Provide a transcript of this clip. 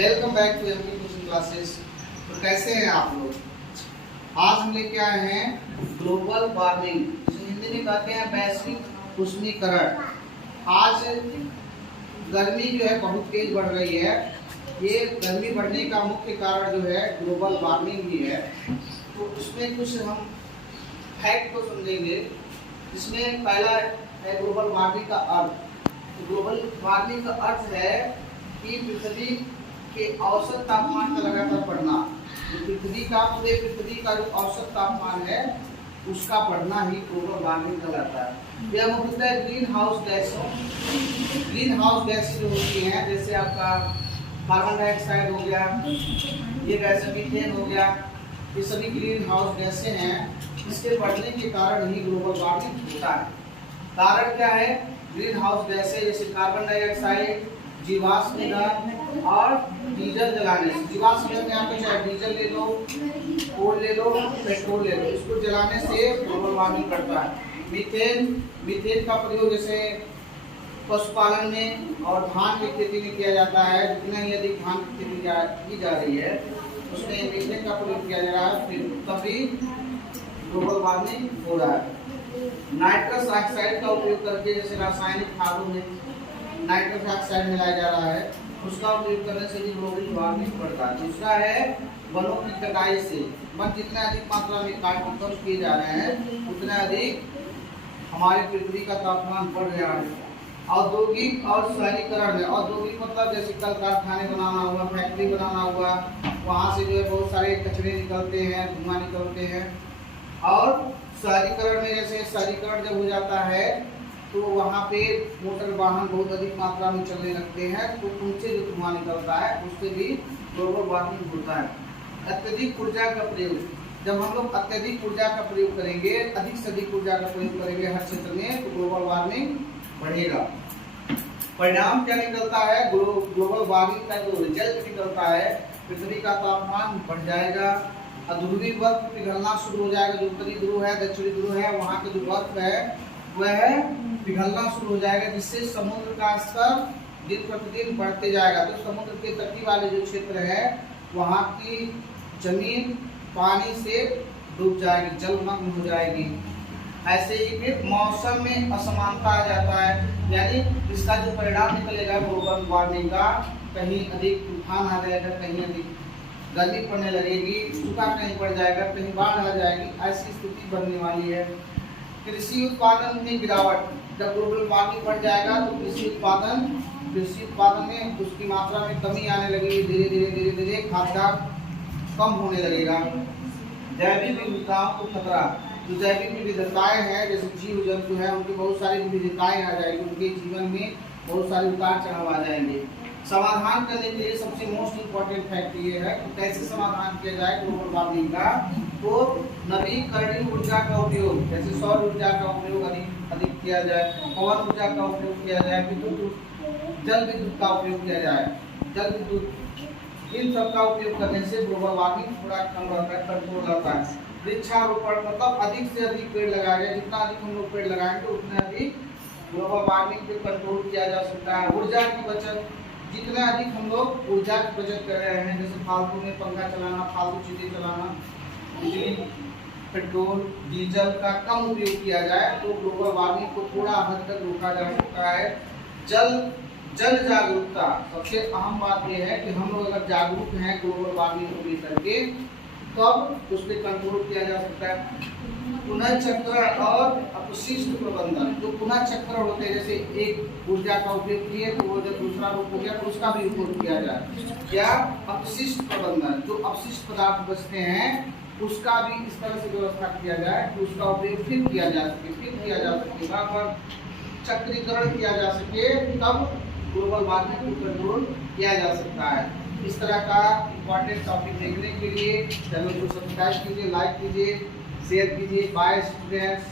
Welcome back to MP coaching classes. तो कैसे हैं आप लोग? आज हम लेके आए हैं ग्लोबल वार्मिंग, हिंदी में कहते हैं वैश्विक उष्मीकरण। आज गर्मी जो है बहुत तेज बढ़ रही है। ये गर्मी बढ़ने का मुख्य कारण जो है ग्लोबल वार्मिंग ही है। तो उसमें कुछ हम फैक्ट को समझेंगे, जिसमें पहला है ग्लोबल वार्मिंग का अर्थ। तो ग्लोबल वार्मिंग का अर्थ है कि पृथ्वी के औसत तापमान का लगातार बढ़ना। जो पृथ्वी का जो औसत तापमान है उसका बढ़ना ही ग्लोबल वार्मिंग कहलाता है। यह मुख्यतः ग्रीन हाउस गैस जो होती हैं, जैसे आपका कार्बन डाइऑक्साइड हो गया, ये गैस मीथेन हो गया, ये सभी ग्रीन हाउस गैसें हैं। इसके बढ़ने के कारण ही ग्लोबल वार्मिंग होता है। कारण क्या है? ग्रीन हाउस गैसें जैसे कार्बन डाइऑक्साइड, जीवाश्म ईंधन और डीजल जलाने से। जीवाश्म ईंधन में आपको चाहे डीजल ले लो, कोल ले लो, पेट्रोल ले लो, इसको जलाने से ग्लोबल वार्मिंग बढ़ता है। मीथेन का प्रयोग जैसे पशुपालन में और धान की खेती में किया जाता है। जितना ही अधिक धान की खेती की जा रही है उसमें मीथेन का प्रयोग किया जा रहा है, फिर तभी ग्लोबल वार्मिंग हो रहा है। नाइट्रस ऑक्साइड का उपयोग करके, जैसे रासायनिक खादों में नाइट्रस ऑक्साइड मिलाया जा रहा है, उसका उपयोग करने से भी ग्लोबल वार्मिंग बढ़ता है। दूसरा है वनों की कटाई से। वन जितना अधिक मात्रा में काट खत्म किए जा रहे हैं उतना अधिक हमारे पृथ्वी का तापमान बढ़ रहा है। औद्योगिक और शहरीकरण है। औद्योगिक मतलब जैसे कल कारखाने बनाना हुआ, फैक्ट्री बनाना हुआ, वहाँ से जो है बहुत सारे कचरे निकलते हैं, धुआं निकलते हैं। और शहरीकरण में जैसे शहरीकरण जब हो जाता है तो वहाँ पे मोटर वाहन बहुत अधिक मात्रा में चलने लगते हैं, तो उनसे जो धुआं निकलता है उससे भी ग्लोबल वार्मिंग होता है। अत्यधिक ऊर्जा का प्रयोग, जब हम लोग अत्यधिक ऊर्जा का प्रयोग करेंगे, अधिक से अधिक ऊर्जा का प्रयोग करेंगे हर क्षेत्र में, तो ग्लोबल वार्मिंग बढ़ेगा। परिणाम क्या निकलता है? ग्लोबल वार्मिंग का जो रिजल्ट निकलता है, पृथ्वी का तापमान बढ़ जाएगा, ध्रुवीय बर्फ पिघलना शुरू हो जाएगा। जो उत्तरी ध्रुव है, दक्षिणी ध्रुव है, वहाँ का जो बर्फ है वह पिघलना शुरू हो जाएगा, जिससे समुद्र का स्तर दिन प्रतिदिन बढ़ते जाएगा। तो समुद्र के तटीय वाले जो क्षेत्र है वहाँ की जमीन पानी से डूब जाएगी, जलमग्न हो जाएगी। ऐसे ही फिर मौसम में असमानता आ जाता है, यानी इसका जो परिणाम निकलेगा ग्लोबल वार्मिंग का, कहीं अधिक तूफान आ जाएगा, कहीं अधिक गर्मी पड़ने लगेगी, सूखा कहीं पड़ जाएगा, कहीं बाढ़ आ जाएगी। ऐसी स्थिति बनने वाली है। कृषि उत्पादन में गिरावट, जब ग्लोबल वार्मिंग बढ़ जाएगा तो कृषि उत्पादन में उसकी मात्रा में कमी आने लगेगी। धीरे धीरे खाद्यान्न कम होने लगेगा। जैविक विविधताओं को खतरा, जो जैविक विविधताएं हैं जैसे जीव जंतु हैं, उनकी बहुत सारी विविधताएं आ जाएगी, उनके जीवन में बहुत सारे उतार चढ़ाव आ जाएंगे। समाधान करने के लिए सबसे मोस्ट इम्पोर्टेंट फैक्ट ये है कि कैसे समाधान किया जाए ग्लोबल वार्मिंग का। तो नवीकरणीय ऊर्जा का उपयोग, जैसे सौर ऊर्जा का उपयोग अधिक किया जाए, पवन ऊर्जा का उपयोग किया जाए, जल विद्युत का उपयोग किया जाए। जल विद्युत, इन सब का उपयोग करने से ग्लोबल वार्मिंग थोड़ा कम रहता है, कंट्रोल रहता है। वृक्षारोपण मतलब अधिक से अधिक पेड़ लगाए जाए। जितना अधिक हम लोग पेड़ लगाएंगे उतना अधिक ग्लोबल वार्मिंग पे कंट्रोल किया जा सकता है। ऊर्जा की बचत, जितना अधिक हम लोग ऊर्जा की बचत कर रहे हैं, जैसे फालतू में पंखा चलाना, फालतू चीजें चलाना, बिजली, पेट्रोल, डीजल का कम उपयोग किया जाए तो ग्लोबल वार्मिंग को थोड़ा हद तक रोका जा सकता है। जल जागरूकता, सबसे अहम बात यह है कि हम लोग अगर जागरूक हैं ग्लोबल वार्मिंग को लेकर के, तब उस पर कंट्रोल किया जा सकता है। पुनर्चक्रण और अपशिष्ट प्रबंधन, जो पुनर्चक्रण होते हैं, जैसे एक ऊर्जा का उपयोग किए तो वो जब दूसरा रूप हो गया तो उसका भी उपयोग किया जाए। या अपशिष्ट प्रबंधन, जो अपशिष्ट पदार्थ बचते हैं उसका भी इस तरह से व्यवस्था किया जाए कि उसका उपयोग फिर किया जा सके, वहाँ पर चक्रीकरण किया जा सके, तब ग्लोबल वार्मिंग को कंट्रोल किया जा सकता है। इस तरह का इम्पोर्टेंट टॉपिक देखने के लिए चैनल को सब्सक्राइब कीजिए, लाइक कीजिए, शेयर कीजिए। Bye students.